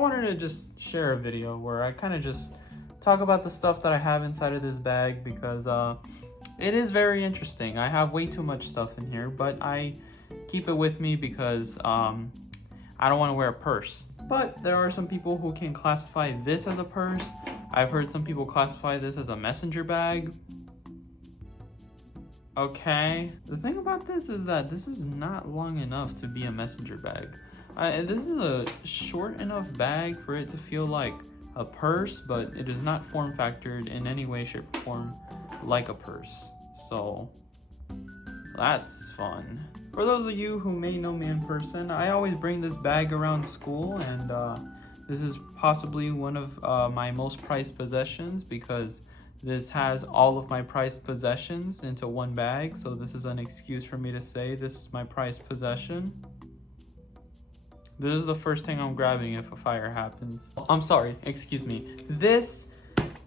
wanted to just share a video where I kind of just talk about the stuff that I have inside of this bag, because it is very interesting. I have way too much stuff in here, but I keep it with me because I don't want to wear a purse. But there are some people who can classify this as a purse. I've heard some people classify this as a messenger bag. Okay. The thing about this is that this is not long enough to be a messenger bag. This is a short enough bag for it to feel like a purse, but it is not form factored in any way, shape, or form like a purse. So that's fun. For those of you who may know me in person, I always bring this bag around school, and this is possibly one of my most prized possessions, because this has all of my prized possessions into one bag. So this is an excuse for me to say this is my prized possession. This is the first thing I'm grabbing if a fire happens. I'm sorry, excuse me. This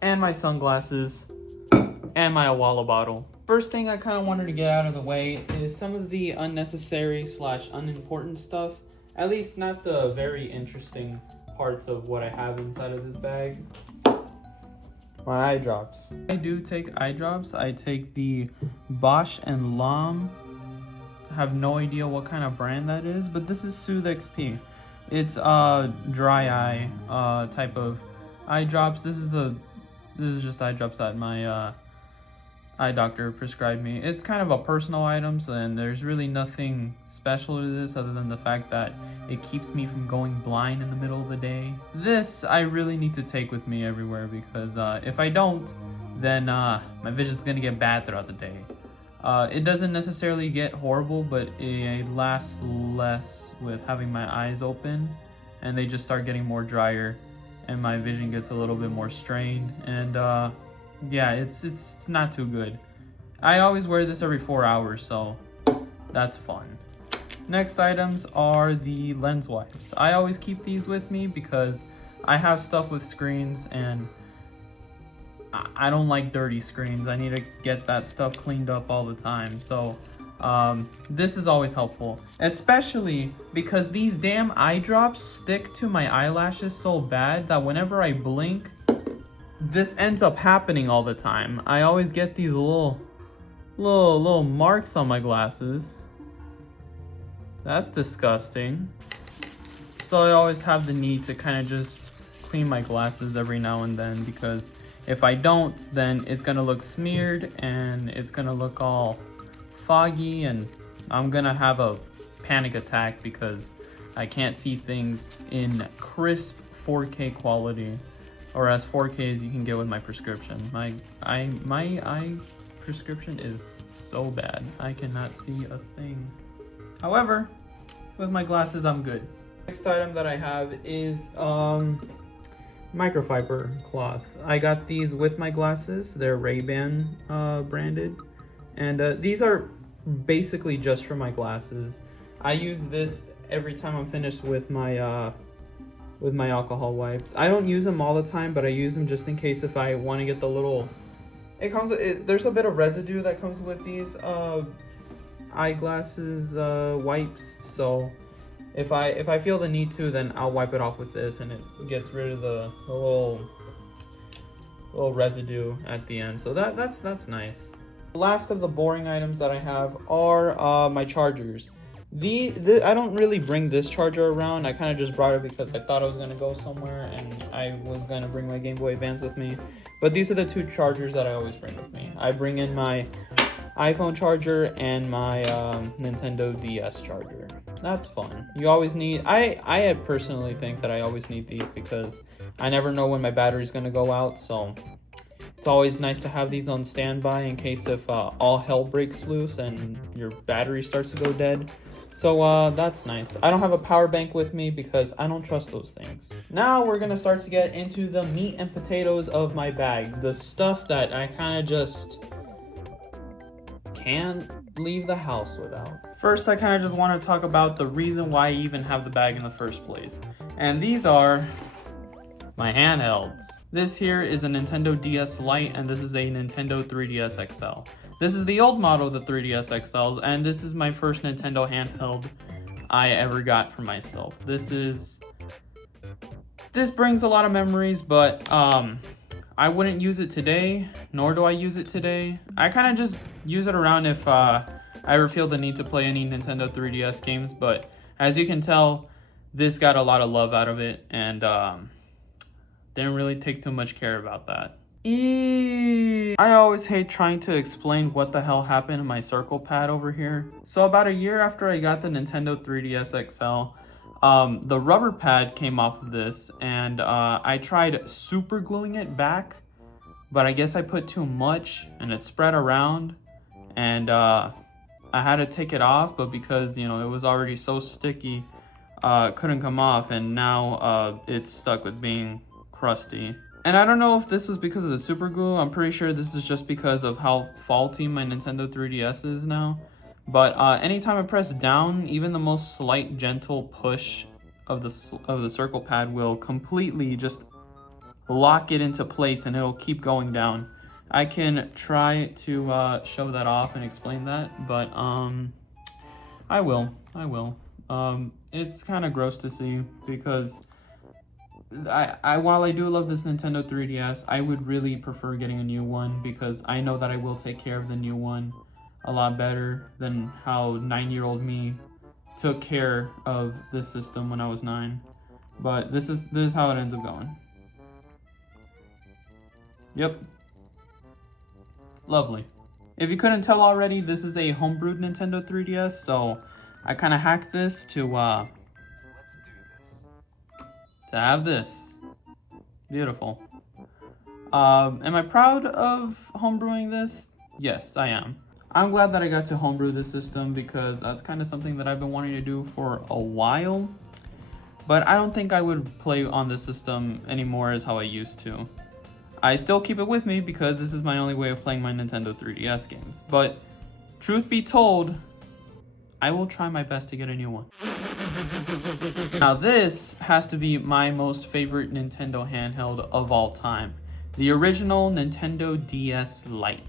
and my sunglasses and my Awala bottle. First thing I kind of wanted to get out of the way is some of the unnecessary / unimportant stuff. At least not the very interesting parts of what I have inside of this bag. My eye drops. I do take eye drops. I take the Bosch and Lam. I have no idea what kind of brand that is, but this is Soothe XP. It's dry eye type of eye drops. This is just eye drops that my eye doctor prescribed me. It's kind of a personal item, and there's really nothing special to this other than the fact that it keeps me from going blind in the middle of the day. This I really need to take with me everywhere, because if I don't, then my vision's gonna get bad throughout the day. It doesn't necessarily get horrible, but it lasts less with having my eyes open, and they just start getting more drier, and my vision gets a little bit more strained, and yeah, it's not too good. I always wear this every 4 hours, so that's fun. Next items are the lens wipes. I always keep these with me because I have stuff with screens, and I don't like dirty screens. I need to get that stuff cleaned up all the time. So this is always helpful, especially because these damn eye drops stick to my eyelashes so bad that whenever I blink, this ends up happening all the time. I always get these little marks on my glasses. That's disgusting. So I always have the need to kind of just clean my glasses every now and then, because if I don't, then it's gonna look smeared and it's gonna look all foggy, and I'm gonna have a panic attack because I can't see things in crisp 4K quality, or as 4K as you can get with my prescription. My eye prescription is so bad. I cannot see a thing. However, with my glasses, I'm good. Next item that I have is microfiber cloth. I got these with my glasses. They're Ray-Ban branded, and these are basically just for my glasses. I use this every time I'm finished with my alcohol wipes. I don't use them all the time, but I use them just in case if I want to get the little. There's a bit of residue that comes with these eyeglasses wipes. So if I feel the need to, then I'll wipe it off with this, and it gets rid of the little residue at the end. So that's nice. The last of the boring items that I have are my chargers. I don't really bring this charger around. I kind of just brought it because I thought I was gonna go somewhere and I was gonna bring my Game Boy Advance with me. But these are the two chargers that I always bring with me. I bring in my iPhone charger and my Nintendo DS charger. That's fun. You always need. I personally think that I always need these because I never know when my battery's gonna go out. So it's always nice to have these on standby in case if all hell breaks loose and your battery starts to go dead. So that's nice. I don't have a power bank with me because I don't trust those things. Now we're gonna start to get into the meat and potatoes of my bag. The stuff that I kind of just can't leave the house without. First, I kind of just want to talk about the reason why I even have the bag in the first place. And these are my handhelds. This here is a Nintendo DS Lite, and this is a Nintendo 3DS XL. This is the old model of the 3DS XLs, and this is my first Nintendo handheld I ever got for myself. This is This brings a lot of memories, but I wouldn't use it today, nor do I use it today. I kind of just use it around if I ever feel the need to play any Nintendo 3DS games, but as you can tell, this got a lot of love out of it, and didn't really take too much care about that. I always hate trying to explain what the hell happened in my circle pad over here. So about a year after I got the Nintendo 3DS XL, the rubber pad came off of this, and I tried super gluing it back, but I guess I put too much and it spread around, and I had to take it off, but because, you know, it was already so sticky, it couldn't come off, and now it's stuck with being crusty. And I don't know if this was because of the super glue. I'm pretty sure this is just because of how faulty my Nintendo 3DS is now. But anytime I press down, even the most slight gentle push of the circle pad will completely just lock it into place, and it'll keep going down. I can try to show that off and explain that, but I will. It's kind of gross to see, because while I do love this Nintendo 3DS, I would really prefer getting a new one, because I know that I will take care of the new one a lot better than how 9-year-old me took care of this system when I was 9. But this is how it ends up going. Yep. Lovely. If you couldn't tell already, this is a homebrewed Nintendo 3DS, so I kind of hacked this to let's do this. To have this. Beautiful. Am I proud of homebrewing this? Yes, I am. I'm glad that I got to homebrew this system, because that's kind of something that I've been wanting to do for a while. But I don't think I would play on this system anymore as how I used to. I still keep it with me because this is my only way of playing my Nintendo 3DS games. But truth be told, I will try my best to get a new one. Now this has to be my most favorite Nintendo handheld of all time. The original Nintendo DS Lite.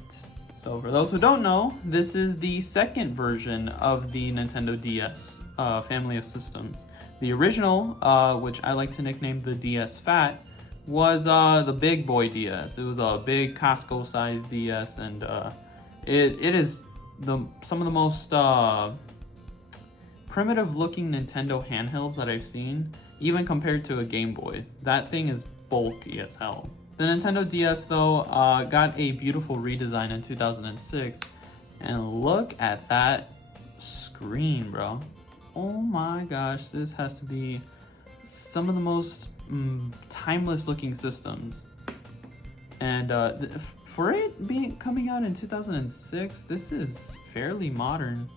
So for those who don't know, this is the second version of the Nintendo DS family of systems. The original, which I like to nickname the DS Fat, was the big boy DS. It was a big Costco-sized DS, and it is some of the most primitive-looking Nintendo handhelds that I've seen, even compared to a Game Boy. That thing is bulky as hell. The Nintendo DS, though, got a beautiful redesign in 2006, and look at that screen, bro. Oh my gosh, this has to be some of the most timeless looking systems. And for it coming out in 2006, this is fairly modern.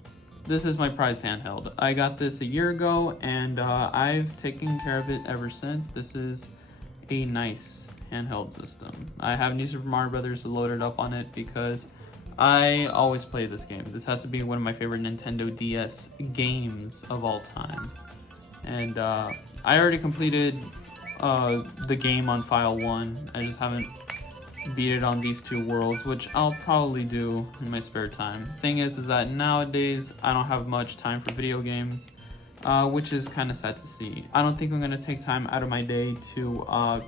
This is my prized handheld. I got this a year ago, and I've taken care of it ever since. This is a nice handheld system. I have New Super Mario Brothers loaded up on it because I always play this game. This has to be one of my favorite Nintendo DS games of all time. And I already completed the game on File 1. I just haven't beat it on these two worlds, which I'll probably do in my spare time. Thing is that nowadays I don't have much time for video games, which is kind of sad to see. I don't think I'm going to take time out of my day to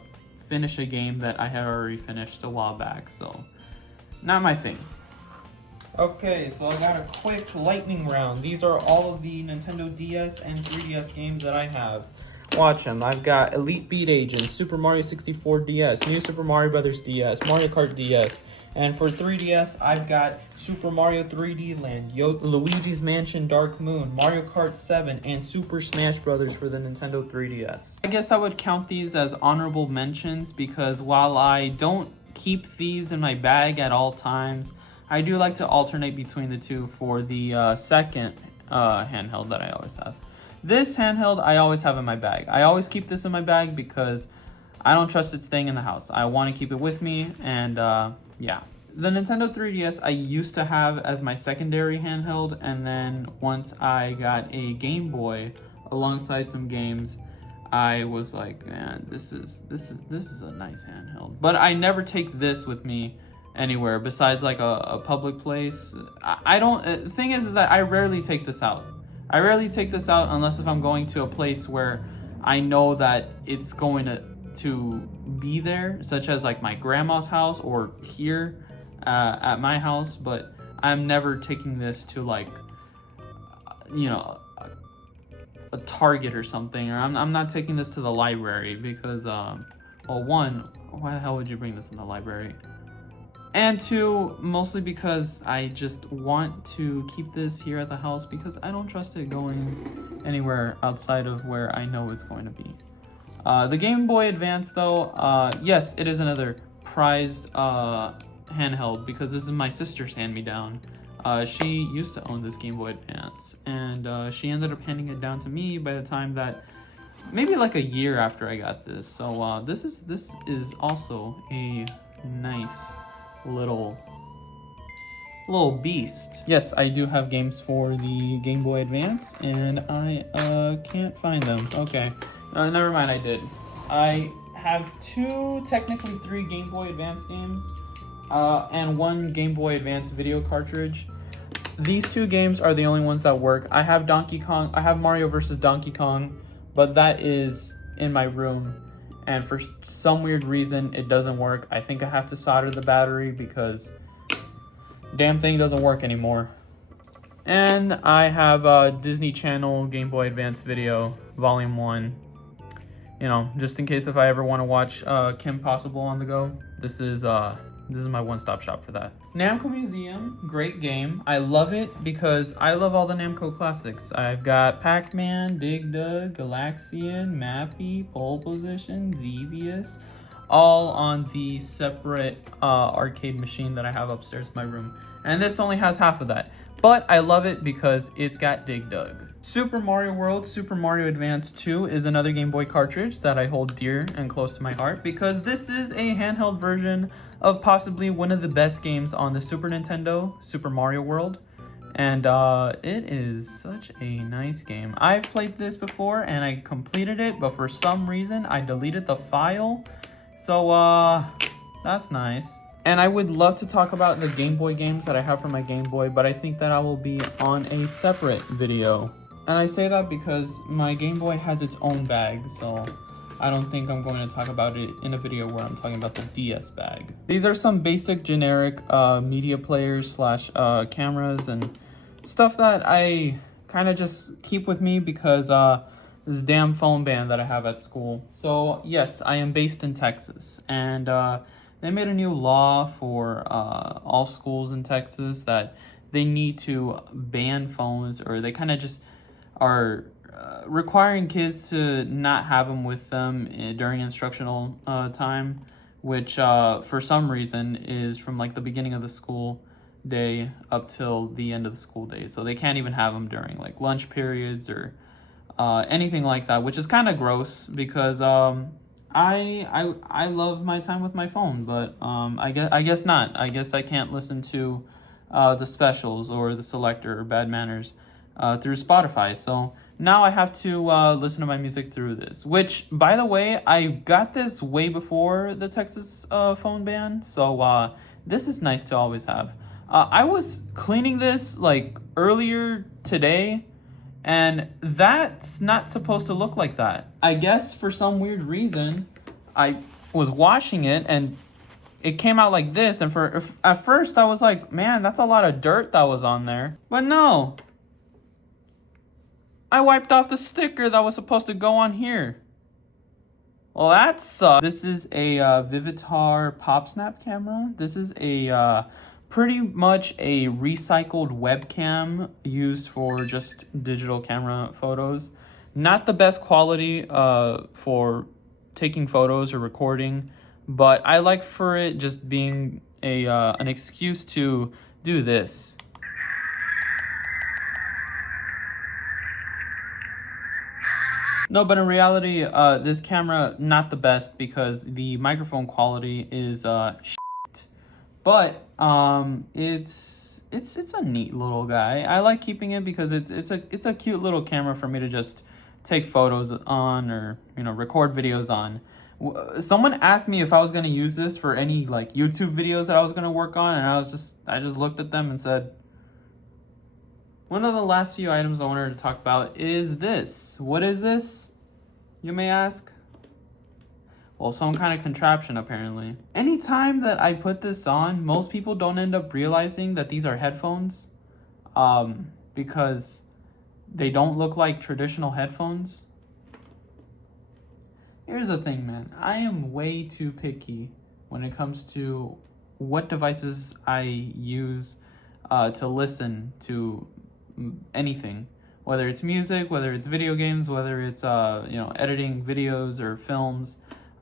finish a game that I had already finished a while back, so not my thing. Okay, so I got a quick lightning round. These are all of the Nintendo DS and 3DS games that I have. Watch them. I've got Elite Beat Agent, Super Mario 64 DS, New Super Mario Brothers DS, Mario Kart DS, and for 3DS, I've got Super Mario 3D Land, Luigi's Mansion Dark Moon, Mario Kart 7, and Super Smash Brothers for the Nintendo 3DS. I guess I would count these as honorable mentions, because while I don't keep these in my bag at all times, I do like to alternate between the two for the second handheld that I always have. This handheld I always have in my bag. I always keep this in my bag because I don't trust it staying in the house. I want to keep it with me, and yeah. The Nintendo 3DS I used to have as my secondary handheld, and then once I got a Game Boy alongside some games, I was like, man, this is a nice handheld. But I never take this with me anywhere besides like a public place. I don't. The thing is that I rarely take this out. I rarely take this out unless if I'm going to a place where I know that it's going to be there, such as like my grandma's house or here at my house, but I'm never taking this to like, you know, a Target or something, or I'm not taking this to the library because, well, one, why the hell would you bring this in the library? And two, mostly because I just want to keep this here at the house because I don't trust it going anywhere outside of where I know it's going to be. The Game Boy Advance, though, yes, it is another prized handheld because this is my sister's hand-me-down. She used to own this Game Boy Advance, and she ended up handing it down to me by the time that, maybe like a year after I got this. So this is also a nice little beast. Yes, I do have games for the Game Boy Advance, and I can't find them. Okay, never mind, I did. I have technically three Game Boy Advance games, and one Game Boy Advance video cartridge. These two games are the only ones that work. I have Mario vs. Donkey Kong, but that is in my room, and for some weird reason it doesn't work. I think I have to solder the battery because damn thing doesn't work anymore. And I have Disney Channel Game Boy Advance Video Volume 1. You know, just in case if I ever want to watch Kim Possible on the go, this is my one-stop shop for that. Namco Museum, great game. I love it because I love all the Namco classics. I've got Pac-Man, Dig Dug, Galaxian, Mappy, Pole Position, Xevious, all on the separate arcade machine that I have upstairs in my room. And this only has half of that. But I love it because it's got Dig Dug. Super Mario World, Super Mario Advance 2 is another Game Boy cartridge that I hold dear and close to my heart because this is a handheld version of possibly one of the best games on the Super Nintendo, Super Mario World. And it is such a nice game. I've played this before and I completed it, but for some reason I deleted the file. So that's nice. And I would love to talk about the Game Boy games that I have for my Game Boy, but I think that I will be on a separate video. And I say that because my Game Boy has its own bag, so I don't think I'm going to talk about it in a video where I'm talking about the DS bag. These are some basic generic media players slash cameras and stuff that I kind of just keep with me because this damn phone ban that I have at school. So yes, I am based in Texas, and they made a new law for all schools in Texas that they need to ban phones, or they kind of just are requiring kids to not have them with them during instructional time, which for some reason is from like the beginning of the school day up till the end of the school day. So they can't even have them during like lunch periods or anything like that, which is kind of gross because I love my time with my phone, but I guess not. I guess I can't listen to the specials or the selector or Bad Manners through Spotify. So now I have to listen to my music through this, which, by the way, I got this way before the Texas phone ban. So this is nice to always have. I was cleaning this like earlier today, and that's not supposed to look like that. I guess for some weird reason, I was washing it and it came out like this. And at first I was like, man, that's a lot of dirt that was on there. But no, I wiped off the sticker that was supposed to go on here. Well, that sucks. This is a Vivitar PopSnap camera. This is a pretty much a recycled webcam used for just digital camera photos. Not the best quality for taking photos or recording, but I like for it just being an excuse to do this. No, but in reality, this camera, not the best because the microphone quality is shit. But it's a neat little guy. I like keeping it because it's a cute little camera for me to just take photos on, or record videos on. Someone asked me if I was gonna use this for any like YouTube videos that I was gonna work on, and I just looked at them and said, one of the last few items I wanted to talk about is this. What is this? you may ask? Well, some kind of contraption, apparently. Anytime that I put this on, most people don't end up realizing that these are headphones, because they don't look like traditional headphones. Here's the thing, man. I am way too picky when it comes to what devices I use to listen to anything. Whether it's music, whether it's video games, whether it's editing videos or films.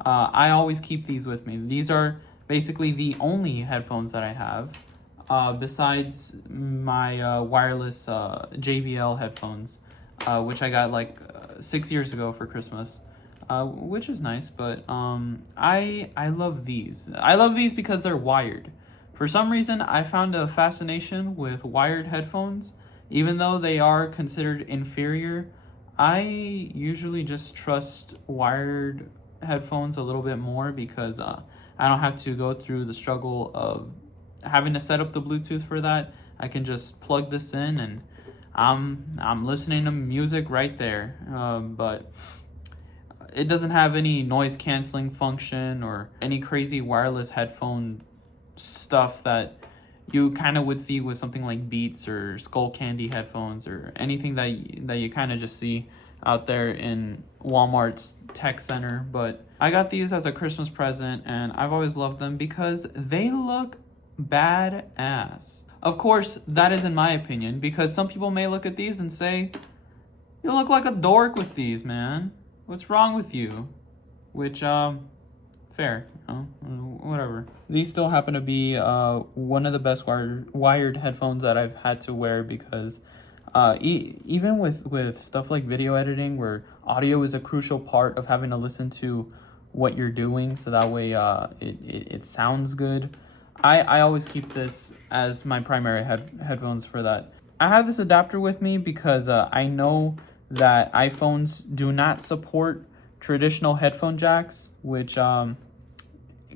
I always keep these with me. These are basically the only headphones that I have, besides my wireless JBL headphones, which I got like 6 years ago for Christmas, which is nice. But I love these. I love these because they're wired. For some reason, I found a fascination with wired headphones. Even though they are considered inferior, I usually just trust wired headphones a little bit more because I don't have to go through the struggle of having to set up the Bluetooth for that. I can just plug this in and I'm listening to music right there. But it doesn't have any noise canceling function or any crazy wireless headphone stuff that you kind of would see with something like Beats or Skull Candy headphones or anything that you kind of just see out there in Walmart's tech center. But I got these as a Christmas present and I've always loved them because they look badass. Of course, that is in my opinion, because some people may look at these and say, you look like a dork with these, man. What's wrong with you? Which, fair, whatever. These still happen to be one of the best wired headphones that I've had to wear because even with stuff like video editing where audio is a crucial part of having to listen to what you're doing so that way it sounds good, I always keep this as my primary headphones for that. I have this adapter with me because I know that iPhones do not support traditional headphone jacks, which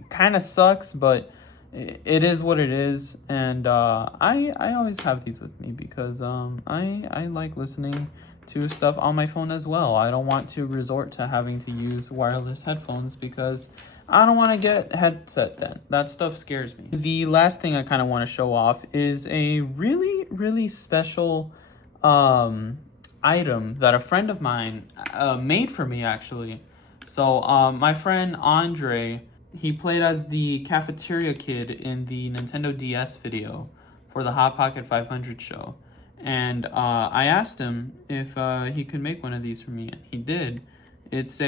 kind of sucks, but it is what it is. And I always have these with me because I like listening to stuff on my phone as well. I don't want to resort to having to use wireless headphones because I don't want to get headset then. That stuff scares me. The last thing I kind of want to show off is a really, really special item that a friend of mine made for me, actually. So my friend Andre, he played as the cafeteria kid in the Nintendo DS video for the Hot Pocket 500 show. And I asked him if he could make one of these for me, and he did. It's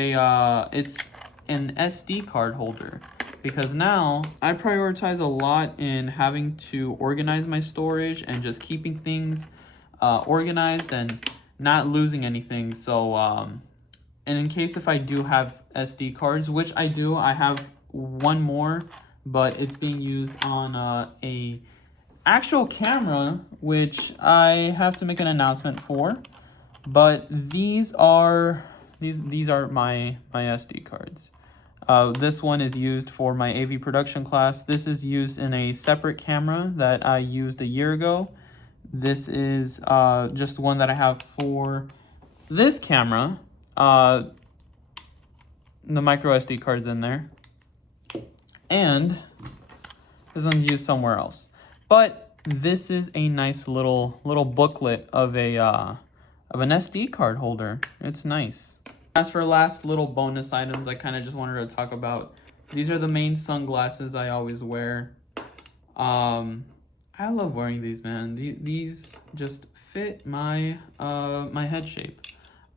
an SD card holder, because now I prioritize a lot in having to organize my storage and just keeping things organized and not losing anything. So and in case if I do have SD cards, which I do, I have one more, but it's being used on a actual camera, which I have to make an announcement for. But these are my SD cards. This one is used for my AV production class. This is used in a separate camera that I used a year ago. This is just one that I have for this camera. The micro SD card's in there. And this one's used somewhere else. But this is a nice little booklet of an SD card holder. It's nice. As for last little bonus items, I kind of just wanted to talk about. These are the main sunglasses I always wear. I love wearing these, man. These just fit my my head shape.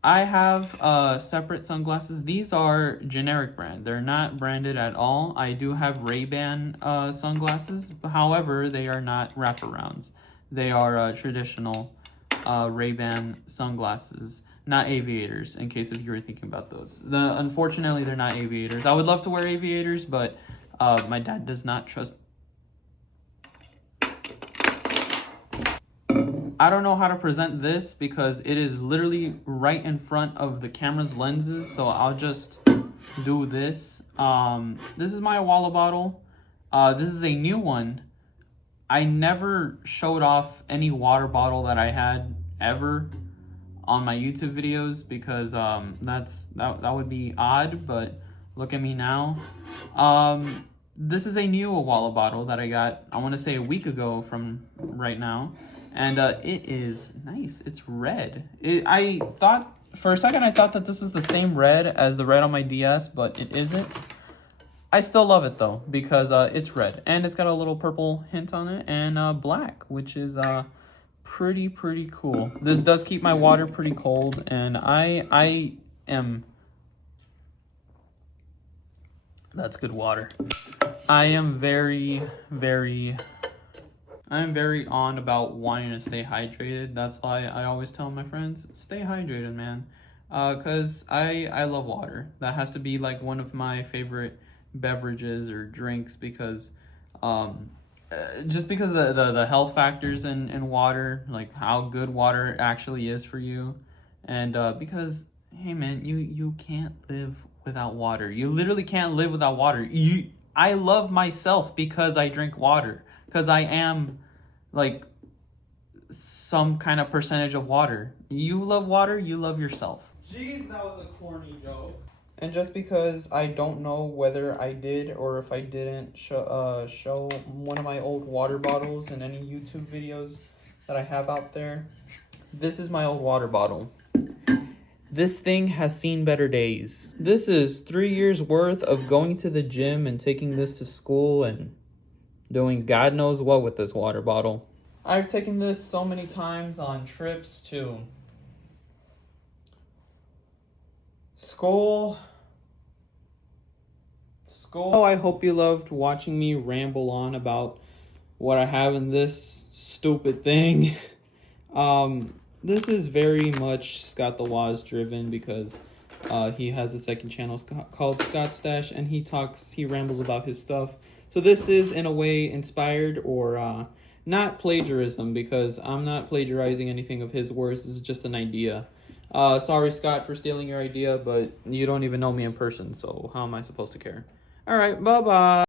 I have separate sunglasses. These are generic brand. They're not branded at all. I do have Ray-Ban sunglasses. However, they are not wraparounds. They are traditional Ray-Ban sunglasses, not aviators, in case if you were thinking about those. Unfortunately, they're not aviators. I would love to wear aviators, but my dad does not trust. I don't know how to present this because it is literally right in front of the camera's lenses, so I'll just do this. This is my water bottle. This is a new one. I never showed off any water bottle that I had ever. on my YouTube videos because that would be odd, but look at me now. This is a new Awala bottle that I got, I want to say a week ago from right now. And it is nice. It's red. I thought, for a second, I thought that this is the same red as the red on my DS, but it isn't. I still love it though, because it's red. And it's got a little purple hint on it, and black, which is pretty cool. This does keep my water pretty cold, and I am... That's good water. I am very on about wanting to stay hydrated. That's why I always tell my friends, stay hydrated, man. Cause I love water. That has to be like one of my favorite beverages or drinks because just because of the health factors in water, like how good water actually is for you. And because, hey man, you can't live without water. You literally can't live without water. I love myself because I drink water. Because I am, like, some kind of percentage of water. You love water, you love yourself. Jeez, that was a corny joke. And just because I don't know whether I did or if I didn't show one of my old water bottles in any YouTube videos that I have out there, this is my old water bottle. This thing has seen better days. This is 3 years worth of going to the gym and taking this to school and doing God knows what with this water bottle. I've taken this so many times on trips to school. Oh, I hope you loved watching me ramble on about what I have in this stupid thing. This is very much Scott the Waz driven because he has a second channel called Scott Stash, and he rambles about his stuff. So this is in a way inspired or not plagiarism, because I'm not plagiarizing anything of his words. This is just an idea. Sorry, Scott, for stealing your idea, but you don't even know me in person, so how am I supposed to care? All right, bye-bye.